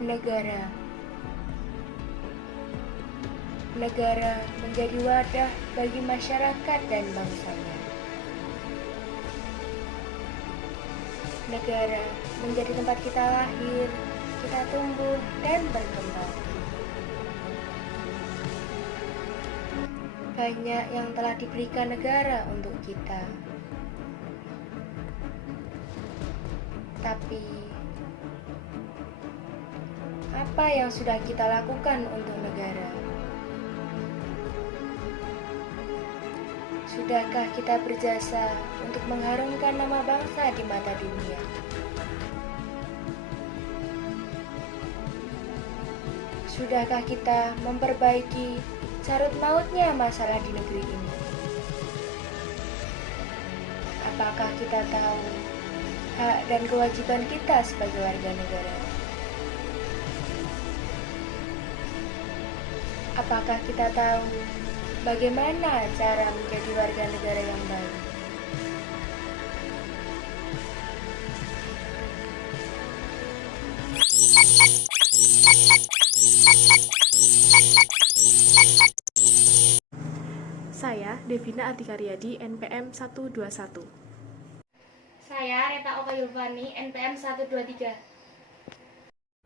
Negara. Negara menjadi wadah bagi masyarakat dan bangsanya. Negara menjadi tempat kita lahir, kita tumbuh dan berkembang. Banyak yang telah diberikan negara untuk kita. Tapi, apa yang sudah kita lakukan untuk negara? Sudahkah kita berjasa untuk mengharumkan nama bangsa di mata dunia? Sudahkah kita memperbaiki carut mautnya masalah di negeri ini? Apakah kita tahu hak dan kewajiban kita sebagai warga negara? Apakah kita tahu bagaimana cara menjadi warga negara yang baik? Saya, Devina Adikaryadi, NPM 121. Saya, Reta Oka Yulvani, NPM 123.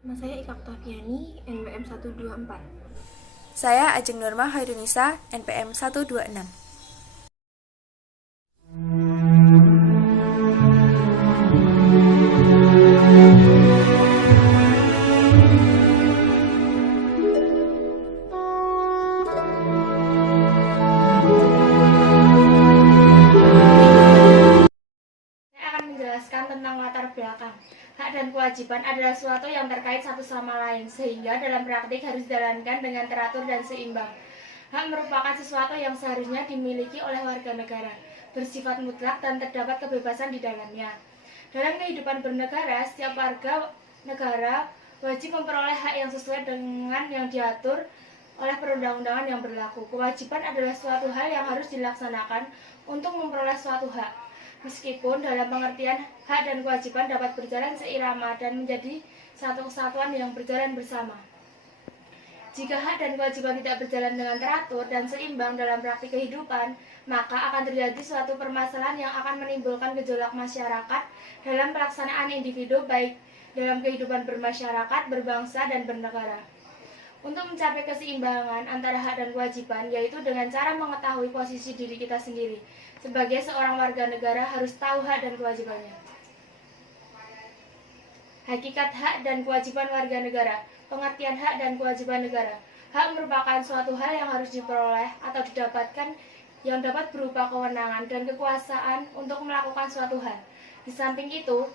Nama saya Ika Oktaviani, NPM 124. Saya Ajeng Nurma Hairunisa, NPM 126. Tentang latar belakang. Hak dan kewajiban adalah sesuatu yang terkait satu sama lain, sehingga dalam praktik harus dijalankan dengan teratur dan seimbang. Hak merupakan sesuatu yang seharusnya dimiliki oleh warga negara, bersifat mutlak dan terdapat kebebasan di dalamnya. Dalam kehidupan bernegara, setiap warga negara wajib memperoleh hak yang sesuai dengan yang diatur oleh perundang-undangan yang berlaku. Kewajiban adalah suatu hal yang harus dilaksanakan untuk memperoleh suatu hak. Meskipun dalam pengertian hak dan kewajiban dapat berjalan seirama dan menjadi satu kesatuan yang berjalan bersama. Jika hak dan kewajiban tidak berjalan dengan teratur dan seimbang dalam praktik kehidupan, maka akan terjadi suatu permasalahan yang akan menimbulkan gejolak masyarakat dalam pelaksanaan individu baik dalam kehidupan bermasyarakat, berbangsa, dan bernegara. Untuk mencapai keseimbangan antara hak dan kewajiban, yaitu dengan cara mengetahui posisi diri kita sendiri. Sebagai seorang warga negara harus tahu hak dan kewajibannya. Hakikat hak dan kewajiban warga negara. Pengertian hak dan kewajiban negara. Hak merupakan suatu hal yang harus diperoleh atau didapatkan yang dapat berupa kewenangan dan kekuasaan untuk melakukan suatu hal. Di samping itu,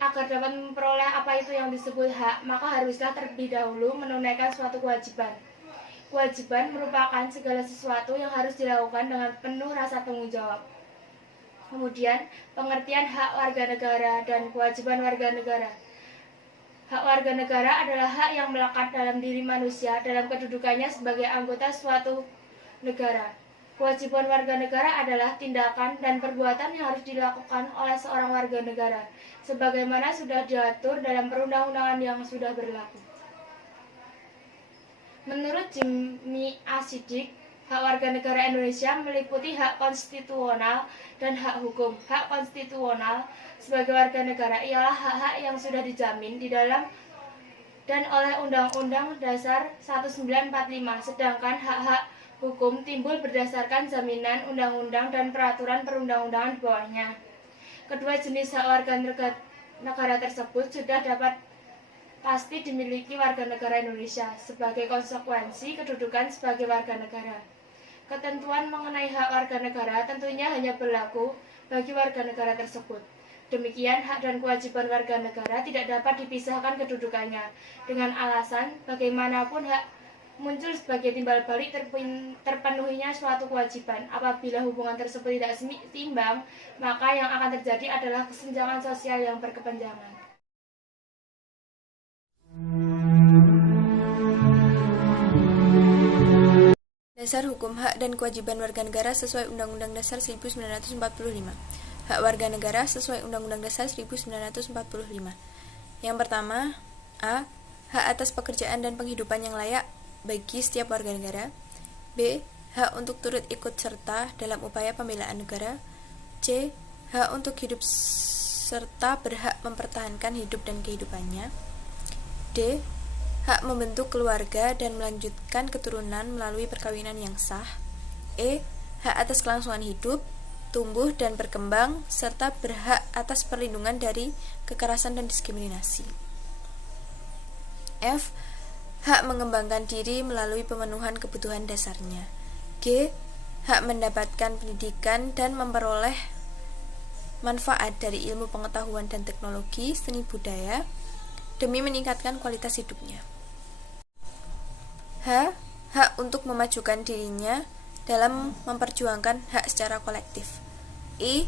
agar dapat memperoleh apa itu yang disebut hak, maka haruslah terlebih dahulu menunaikan suatu kewajiban. Kewajiban merupakan segala sesuatu yang harus dilakukan dengan penuh rasa tanggung jawab. Kemudian, pengertian hak warga negara dan kewajiban warga negara. Hak warga negara adalah hak yang melekat dalam diri manusia dalam kedudukannya sebagai anggota suatu negara. Kewajiban warga negara adalah tindakan dan perbuatan yang harus dilakukan oleh seorang warga negara, sebagaimana sudah diatur dalam perundang-undangan yang sudah berlaku. Menurut Jimmy A. Siddiq, hak warga negara Indonesia meliputi hak konstitusional dan hak hukum. Hak konstitusional sebagai warga negara ialah hak-hak yang sudah dijamin di dalam dan oleh Undang-Undang Dasar 1945, sedangkan hak-hak hukum timbul berdasarkan jaminan undang-undang dan peraturan perundang-undangan di bawahnya. Kedua jenis hak warga negara tersebut sudah dapat pasti dimiliki warga negara Indonesia sebagai konsekuensi kedudukan sebagai warga negara. Ketentuan mengenai hak warga negara tentunya hanya berlaku bagi warga negara tersebut. Demikian, hak dan kewajiban warga negara tidak dapat dipisahkan kedudukannya dengan alasan bagaimanapun hak muncul sebagai timbal balik terpenuhinya suatu kewajiban. Apabila hubungan tersebut tidak seimbang, maka yang akan terjadi adalah kesenjangan sosial yang berkepanjangan. Dasar Hukum Hak dan Kewajiban Warga Negara sesuai Undang-Undang Dasar 1945. Hak warga negara sesuai Undang-Undang Dasar 1945. Yang pertama, A. hak atas pekerjaan dan penghidupan yang layak bagi setiap warga negara. B. Hak untuk turut ikut serta dalam upaya pembelaan negara. C. Hak untuk hidup serta berhak mempertahankan hidup dan kehidupannya. D. Hak membentuk keluarga dan melanjutkan keturunan melalui perkawinan yang sah. E. Hak atas kelangsungan hidup, tumbuh dan berkembang, serta berhak atas perlindungan dari kekerasan dan diskriminasi. F. Hak mengembangkan diri melalui pemenuhan kebutuhan dasarnya. G. Hak mendapatkan pendidikan dan memperoleh manfaat dari ilmu pengetahuan dan teknologi, seni budaya, demi meningkatkan kualitas hidupnya. H. Hak untuk memajukan dirinya dalam memperjuangkan hak secara kolektif. I.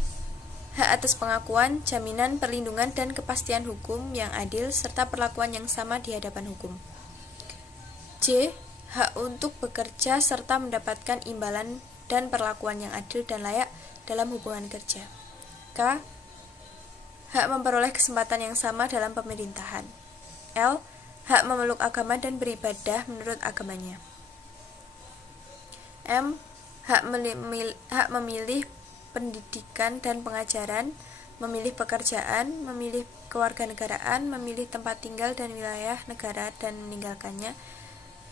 Hak atas pengakuan, jaminan, perlindungan, dan kepastian hukum yang adil serta perlakuan yang sama di hadapan hukum. J. Hak untuk bekerja serta mendapatkan imbalan dan perlakuan yang adil dan layak dalam hubungan kerja. K. Hak memperoleh kesempatan yang sama dalam pemerintahan. L. Hak memeluk agama dan beribadah menurut agamanya. M. Hak memilih pendidikan dan pengajaran, memilih pekerjaan, memilih kewarganegaraan, memilih tempat tinggal dan wilayah negara dan meninggalkannya,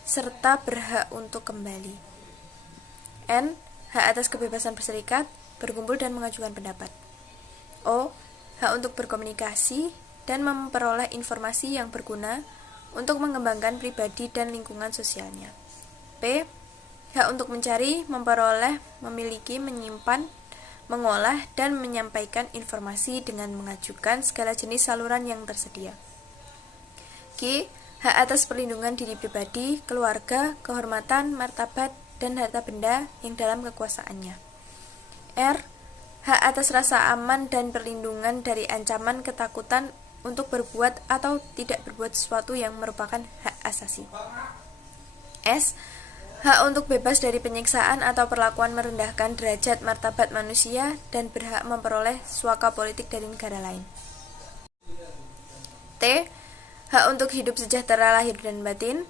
serta berhak untuk kembali. N. Hak atas kebebasan berserikat, berkumpul dan mengajukan pendapat. O. Hak untuk berkomunikasi dan memperoleh informasi yang berguna untuk mengembangkan pribadi dan lingkungan sosialnya. P. Hak untuk mencari, memperoleh, memiliki, menyimpan, mengolah, dan menyampaikan informasi dengan mengajukan segala jenis saluran yang tersedia. Q. Hak atas perlindungan diri pribadi, keluarga, kehormatan, martabat, dan harta benda yang dalam kekuasaannya. R. Hak atas rasa aman dan perlindungan dari ancaman ketakutan untuk berbuat atau tidak berbuat sesuatu yang merupakan hak asasi. S. Hak untuk bebas dari penyiksaan atau perlakuan merendahkan derajat martabat manusia dan berhak memperoleh suaka politik dari negara lain. T. Hak untuk hidup sejahtera lahir dan batin,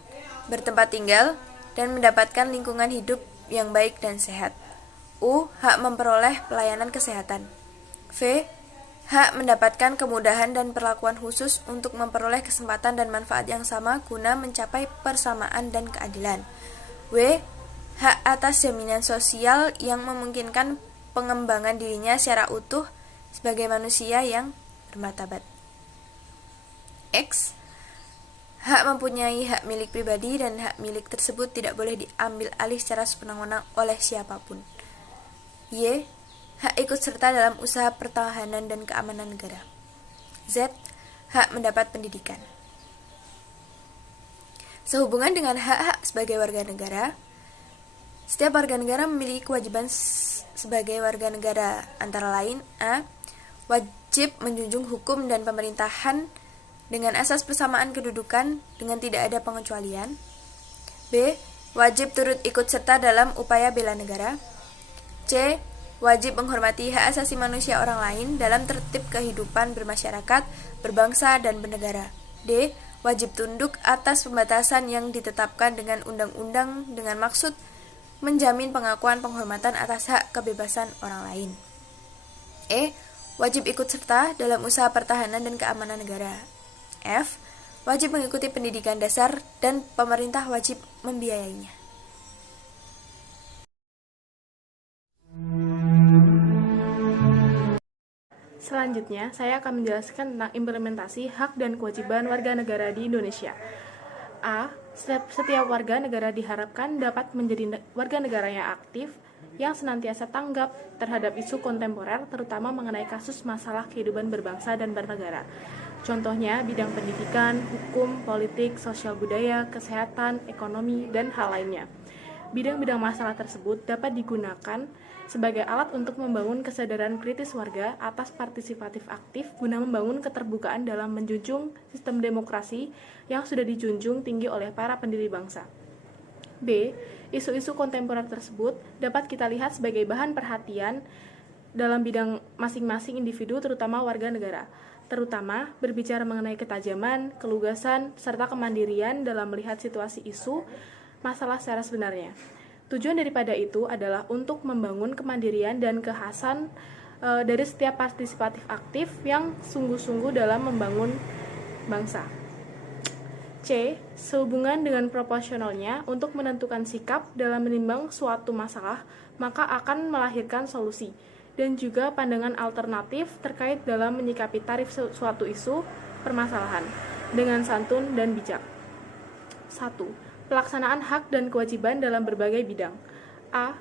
bertempat tinggal, dan mendapatkan lingkungan hidup yang baik dan sehat. U. Hak memperoleh pelayanan kesehatan. V. Hak mendapatkan kemudahan dan perlakuan khusus untuk memperoleh kesempatan dan manfaat yang sama guna mencapai persamaan dan keadilan. W. Hak atas jaminan sosial yang memungkinkan pengembangan dirinya secara utuh sebagai manusia yang bermartabat. X. Hak mempunyai hak milik pribadi dan hak milik tersebut tidak boleh diambil alih secara sewenang-wenang oleh siapapun. Y. Hak ikut serta dalam usaha pertahanan dan keamanan negara. Z. Hak mendapat pendidikan. Sehubungan dengan hak-hak sebagai warga negara, setiap warga negara memiliki kewajiban sebagai warga negara, antara lain: A. Wajib menjunjung hukum dan pemerintahan dengan asas persamaan kedudukan dengan tidak ada pengecualian. B. Wajib turut ikut serta dalam upaya bela negara. C. Wajib menghormati hak asasi manusia orang lain dalam tertib kehidupan bermasyarakat, berbangsa, dan bernegara. D. Wajib tunduk atas pembatasan yang ditetapkan dengan undang-undang dengan maksud menjamin pengakuan penghormatan atas hak kebebasan orang lain. E. Wajib ikut serta dalam usaha pertahanan dan keamanan negara. F. Wajib mengikuti pendidikan dasar dan pemerintah wajib membiayainya. Selanjutnya, saya akan menjelaskan tentang implementasi hak dan kewajiban warga negara di Indonesia. A. Setiap warga negara diharapkan dapat menjadi warga negara yang aktif, yang senantiasa tanggap terhadap isu kontemporer, terutama mengenai kasus masalah kehidupan berbangsa dan bernegara. Contohnya, bidang pendidikan, hukum, politik, sosial budaya, kesehatan, ekonomi, dan hal lainnya. Bidang-bidang masalah tersebut dapat digunakan sebagai alat untuk membangun kesadaran kritis warga atas partisipatif aktif guna membangun keterbukaan dalam menjunjung sistem demokrasi yang sudah dijunjung tinggi oleh para pendiri bangsa. B. Isu-isu kontemporer tersebut dapat kita lihat sebagai bahan perhatian dalam bidang masing-masing individu, terutama warga negara. terutama berbicara mengenai ketajaman, kelugasan, serta kemandirian dalam melihat situasi isu masalah secara sebenarnya. Tujuan daripada itu adalah untuk membangun kemandirian dan kekhasan dari setiap partisipatif aktif yang sungguh-sungguh dalam membangun bangsa. C. Sehubungan dengan proporsionalnya untuk menentukan sikap dalam menimbang suatu masalah, maka akan melahirkan solusi dan juga pandangan alternatif terkait dalam menyikapi tarif suatu isu permasalahan dengan santun dan bijak. 1. Pelaksanaan hak dan kewajiban dalam berbagai bidang. A.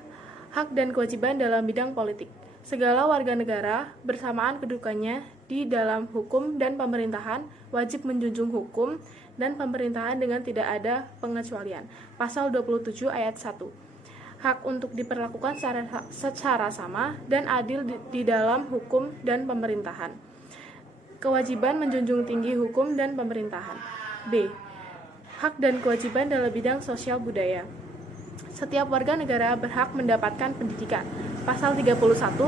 Hak dan kewajiban dalam bidang politik. Segala warga negara bersamaan kedudukannya di dalam hukum dan pemerintahan wajib menjunjung hukum dan pemerintahan dengan tidak ada pengecualian. Pasal 27 ayat 1. Hak untuk diperlakukan secara sama dan adil di dalam hukum dan pemerintahan. Kewajiban menjunjung tinggi hukum dan pemerintahan. B. Hak dan kewajiban dalam bidang sosial budaya. Setiap warga negara berhak mendapatkan pendidikan. Pasal 31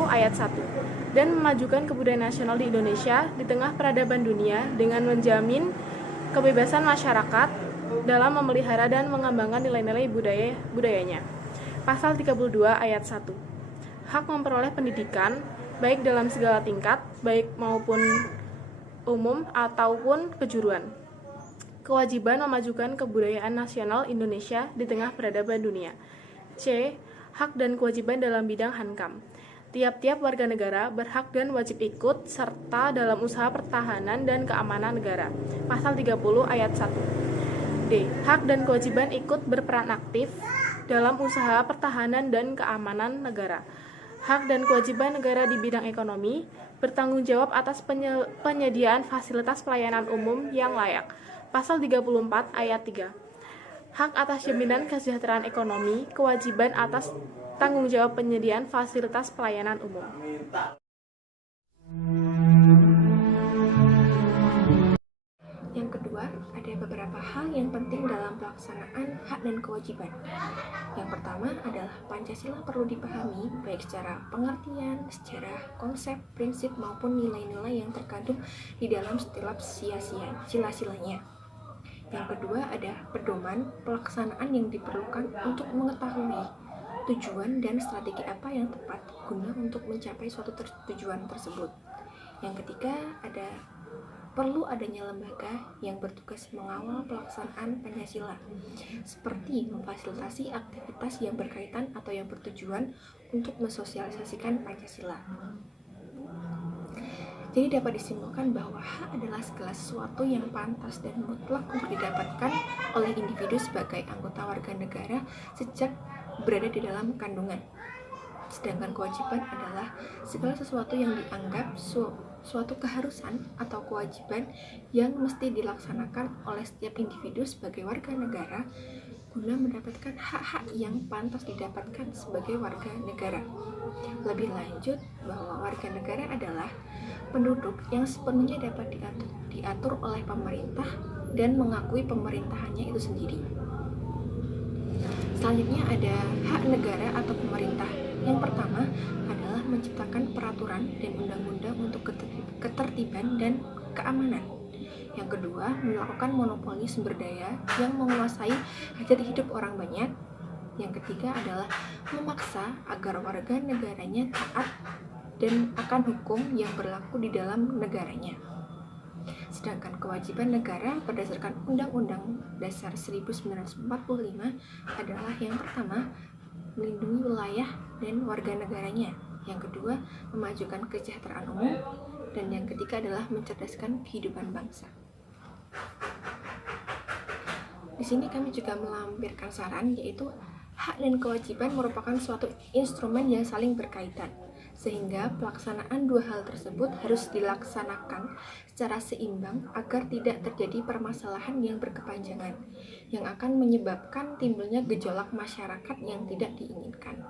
ayat 1. Dan memajukan kebudayaan nasional di Indonesia di tengah peradaban dunia dengan menjamin kebebasan masyarakat dalam memelihara dan mengembangkan nilai-nilai budayanya. Pasal 32 ayat 1. Hak memperoleh pendidikan baik dalam segala tingkat, baik maupun umum ataupun kejuruan. Kewajiban memajukan kebudayaan nasional Indonesia di tengah peradaban dunia. C. Hak dan kewajiban dalam bidang hankam. Tiap-tiap warga negara berhak dan wajib ikut serta dalam usaha pertahanan dan keamanan negara. Pasal 30 ayat 1. D. Hak dan kewajiban ikut berperan aktif dalam usaha pertahanan dan keamanan negara. Hak dan kewajiban negara di bidang ekonomi bertanggung jawab atas penyediaan fasilitas pelayanan umum yang layak. Pasal 34 ayat 3. Hak atas jaminan kesejahteraan ekonomi, kewajiban atas tanggung jawab penyediaan fasilitas pelayanan umum. Yang kedua, ada beberapa hal yang penting dalam pelaksanaan hak dan kewajiban. Yang pertama adalah Pancasila perlu dipahami baik secara pengertian, secara konsep, prinsip maupun nilai-nilai yang terkandung di dalam setiap sila-silanya. Yang kedua ada pedoman pelaksanaan yang diperlukan untuk mengetahui tujuan dan strategi apa yang tepat guna untuk mencapai suatu tujuan tersebut. Yang ketiga ada perlu adanya lembaga yang bertugas mengawal pelaksanaan Pancasila, seperti memfasilitasi aktivitas yang berkaitan atau yang bertujuan untuk mensosialisasikan Pancasila. Jadi dapat disimpulkan bahwa hak adalah segala sesuatu yang pantas dan mutlak untuk didapatkan oleh individu sebagai anggota warga negara sejak berada di dalam kandungan. Sedangkan kewajiban adalah segala sesuatu yang dianggap suatu keharusan atau kewajiban yang mesti dilaksanakan oleh setiap individu sebagai warga negara guna mendapatkan hak-hak yang pantas didapatkan sebagai warga negara. Lebih lanjut, bahwa warga negara adalah penduduk yang sepenuhnya dapat diatur oleh pemerintah dan mengakui pemerintahannya itu sendiri. Selanjutnya ada hak negara atau pemerintah. Yang pertama adalah menciptakan peraturan dan undang-undang untuk ketertiban dan keamanan. Yang kedua, melakukan monopoli sumber daya yang menguasai hajat hidup orang banyak. Yang ketiga adalah memaksa agar warga negaranya taat dan akan hukum yang berlaku di dalam negaranya. Sedangkan kewajiban negara berdasarkan Undang-Undang Dasar 1945 adalah yang pertama, melindungi wilayah dan warga negaranya. Yang kedua, memajukan kesejahteraan umum. Dan yang ketiga adalah mencerdaskan kehidupan bangsa. Di sini kami juga melampirkan saran, yaitu hak dan kewajiban merupakan suatu instrumen yang saling berkaitan, sehingga pelaksanaan dua hal tersebut harus dilaksanakan secara seimbang agar tidak terjadi permasalahan yang berkepanjangan yang akan menyebabkan timbulnya gejolak masyarakat yang tidak diinginkan.